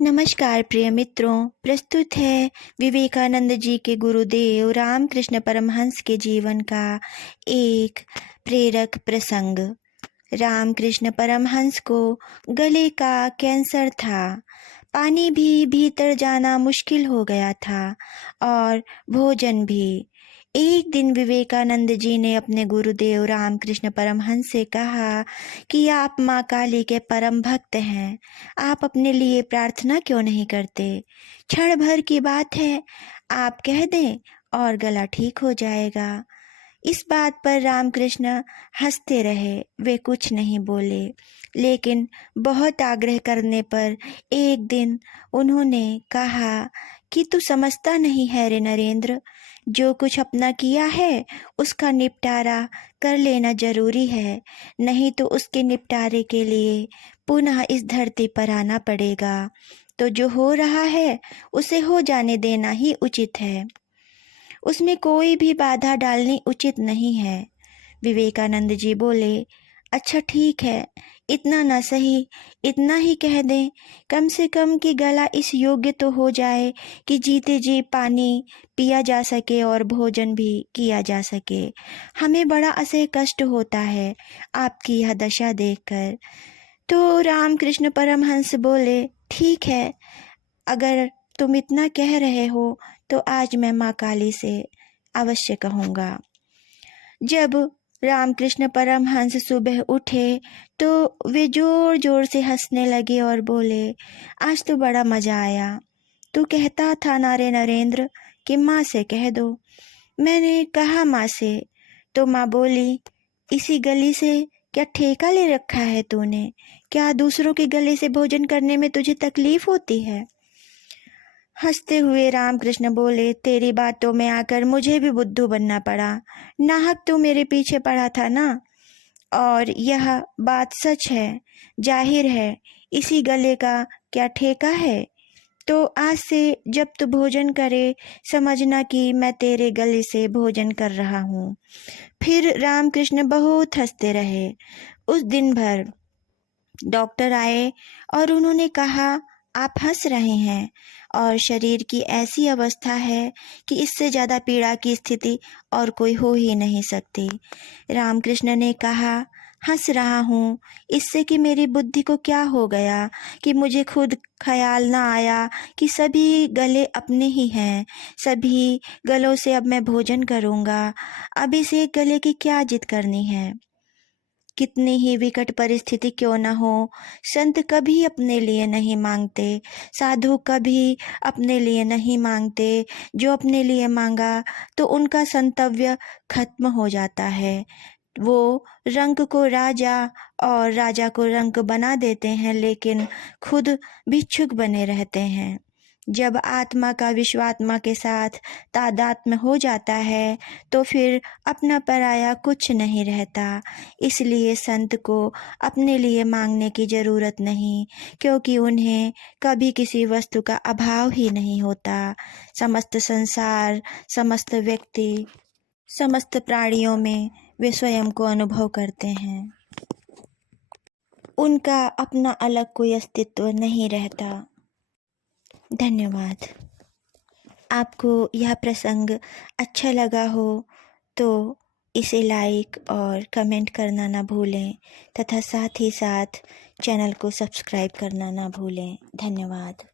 नमस्कार प्रिय मित्रों, प्रस्तुत है विवेकानंद जी के गुरुदेव रामकृष्ण परमहंस के जीवन का एक प्रेरक प्रसंग। रामकृष्ण परमहंस को गले का कैंसर था। पानी भी भीतर जाना मुश्किल हो गया था और भोजन भी। एक दिन विवेकानंद जी ने अपने गुरुदेव रामकृष्ण परमहंस से कहा कि आप माँ काली के परम भक्त हैं, आप अपने लिए प्रार्थना क्यों नहीं करते? क्षण भर की बात है, आप कह दें और गला ठीक हो जाएगा। इस बात पर रामकृष्ण हंसते रहे, वे कुछ नहीं बोले। लेकिन बहुत आग्रह करने पर एक दिन उन्होंने कहा कि तू समझता नहीं है रे नरेंद्र, जो कुछ अपना किया है उसका निपटारा कर लेना जरूरी है, नहीं तो उसके निपटारे के लिए पुनः इस धरती पर आना पड़ेगा। तो जो हो रहा है उसे हो जाने देना ही उचित है, उसमें कोई भी बाधा डालनी उचित नहीं है। विवेकानंद जी बोले, अच्छा ठीक है, इतना ना सही, इतना ही कह दें, कम से कम कि गला इस योग्य तो हो जाए कि जीते जी पानी पिया जा सके और भोजन भी किया जा सके। हमें बड़ा असह्य कष्ट होता है आपकी यह दशा देखकर। तो रामकृष्ण परमहंस बोले, ठीक है, अगर तुम इतना कह रहे हो तो आज मैं माँ काली से अवश्य कहूँगा। जब रामकृष्ण परमहंस सुबह उठे तो वे जोर जोर से हंसने लगे और बोले, आज तो बड़ा मजा आया। तू कहता था ना रे नरेंद्र कि माँ से कह दो। मैंने कहा माँ से, तो माँ बोली, इसी गली से क्या ठेका ले रखा है तूने? क्या दूसरों के गले से भोजन करने में तुझे तकलीफ होती है? हंसते हुए रामकृष्ण बोले, तेरी बातों में आकर मुझे भी बुद्धू बनना पड़ा। नाहक तू मेरे पीछे पड़ा था ना, और यह बात सच है, जाहिर है इसी गले का क्या ठेका है। तो आज से जब तू भोजन करे समझना कि मैं तेरे गले से भोजन कर रहा हूँ। फिर रामकृष्ण बहुत हंसते रहे। उस दिन भर डॉक्टर आए और उन्होंने कहा, आप हंस रहे हैं और शरीर की ऐसी अवस्था है कि इससे ज़्यादा पीड़ा की स्थिति और कोई हो ही नहीं सकती। रामकृष्ण ने कहा, हंस रहा हूँ इससे कि मेरी बुद्धि को क्या हो गया कि मुझे खुद ख्याल ना आया कि सभी गले अपने ही हैं, सभी गलों से अब मैं भोजन करूँगा। अब इस एक गले की क्या जिद करनी है? कितनी ही विकट परिस्थिति क्यों न हो, संत कभी अपने लिए नहीं मांगते, साधु कभी अपने लिए नहीं मांगते। जो अपने लिए मांगा तो उनका संतव्य खत्म हो जाता है। वो रंक को राजा और राजा को रंक बना देते हैं, लेकिन खुद भिक्षुक बने रहते हैं। जब आत्मा का विश्वात्मा के साथ तादात्म्य हो जाता है तो फिर अपना पराया कुछ नहीं रहता। इसलिए संत को अपने लिए मांगने की जरूरत नहीं, क्योंकि उन्हें कभी किसी वस्तु का अभाव ही नहीं होता। समस्त संसार, समस्त व्यक्ति, समस्त प्राणियों में वे स्वयं को अनुभव करते हैं। उनका अपना अलग कोई अस्तित्व नहीं रहता। धन्यवाद। आपको यह प्रसंग अच्छा लगा हो तो इसे लाइक और कमेंट करना ना भूलें, तथा साथ ही साथ चैनल को सब्सक्राइब करना ना भूलें। धन्यवाद।